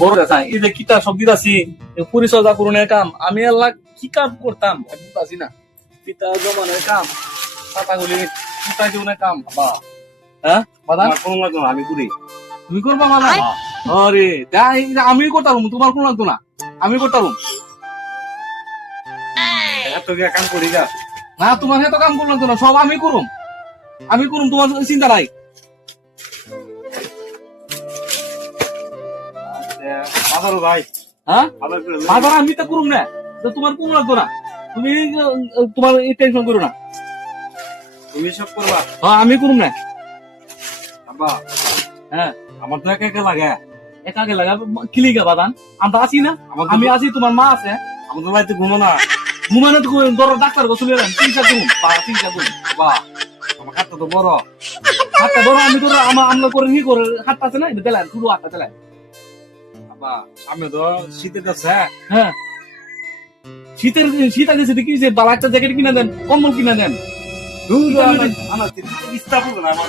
বড় দেখা এই যে কিতা শব্দ আছি পরিচর্যা করুনের কাম আমি আল্লাহ কি কাম করতাম বুঝতেছি না পিতা জমানের কাম পাতাগুলি কুটাই দিউনের কাম বাবা হ্যাঁ বাদান আমি করি তুমি করবা বাবা আরে আমি করতাম তোমার কোন লাগতো না আমি করতাম এত কাম করি না তোমার এত কাম করলাম তো না সব আমি করুম তোমার চিন্তা নাই বাজারও ভাই হ্যাঁ বাজার আমি তো করুম না তো তোমার কোন লাগতো না তুমি তোমার এই টেনশন করো না তুমি সব করবা হ্যাঁ আমি করুম না আব্বা হ্যাঁ আমার তো একা একা লাগা কিলিগা বাদান আমরা আছি না আমি আছি তোমার মা আছে আমাদের বাড়িতে ঘুমানো তো ডাক্তার গোসল এলাম চিন্তা করুন বা আমার হাতটা তো বড় আমি তো আমরা করে নি করে হাতটা আছে না দিলাম শুধু হাতটা দিলাম সামনে তো শীতের কাছে হ্যাঁ শীত আছে কি যে বালা একটা জ্যাকেট কিনা দেন কম্বল কিনা দেন ইচ্ছা করবে না আমার